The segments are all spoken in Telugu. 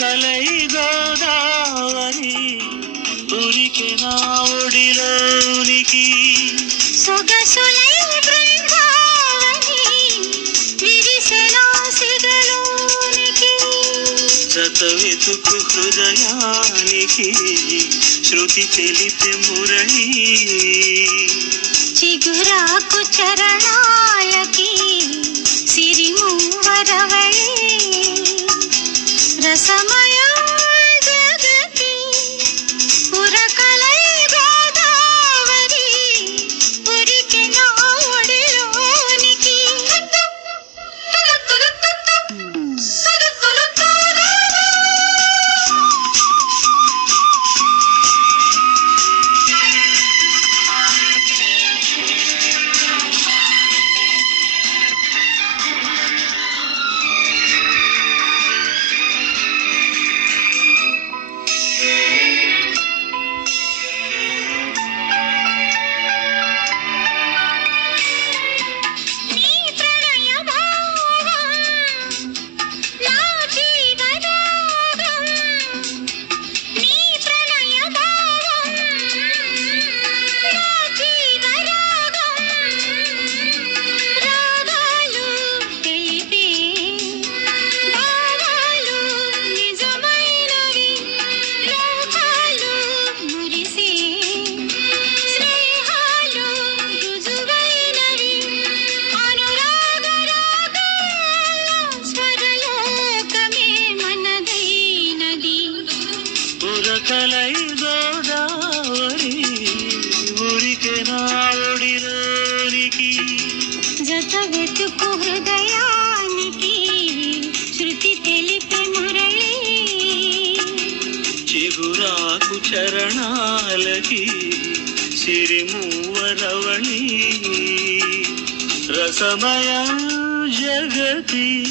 కలై గోదావరి ఊరికి నా ఒడిలోనికి. సొగసులై హృదయానికి శృతి తెలిపి మురళి. చిగురాకు చరణా ప్రభు చరణాలకి సిరిమూవరవణి. రసమయ జగతి.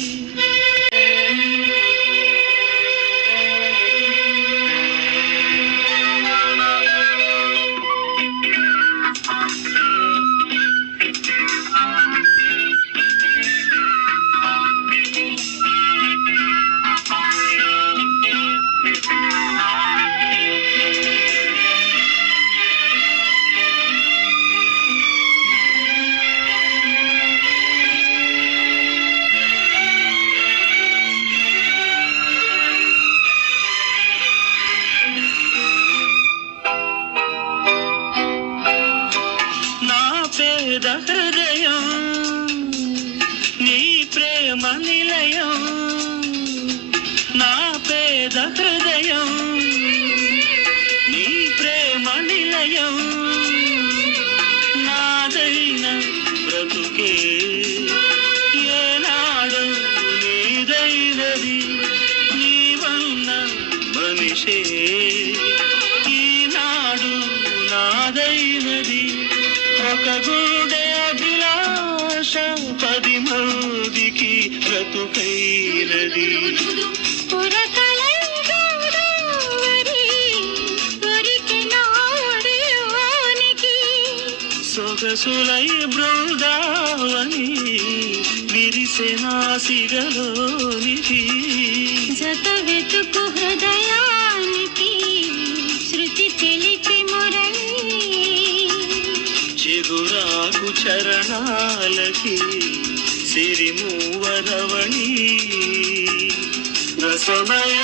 భాషే ఈనాడు నాదైనది. ఒక గుడే అభిలాష పది మందికి బ్రతుకైనది. సొగసులై బృందావని విరిసెనా సిగలోనికి జత వెతుకు హృదయ మధురాకు చరణాలకి సిరిమూవరవణి రసమయ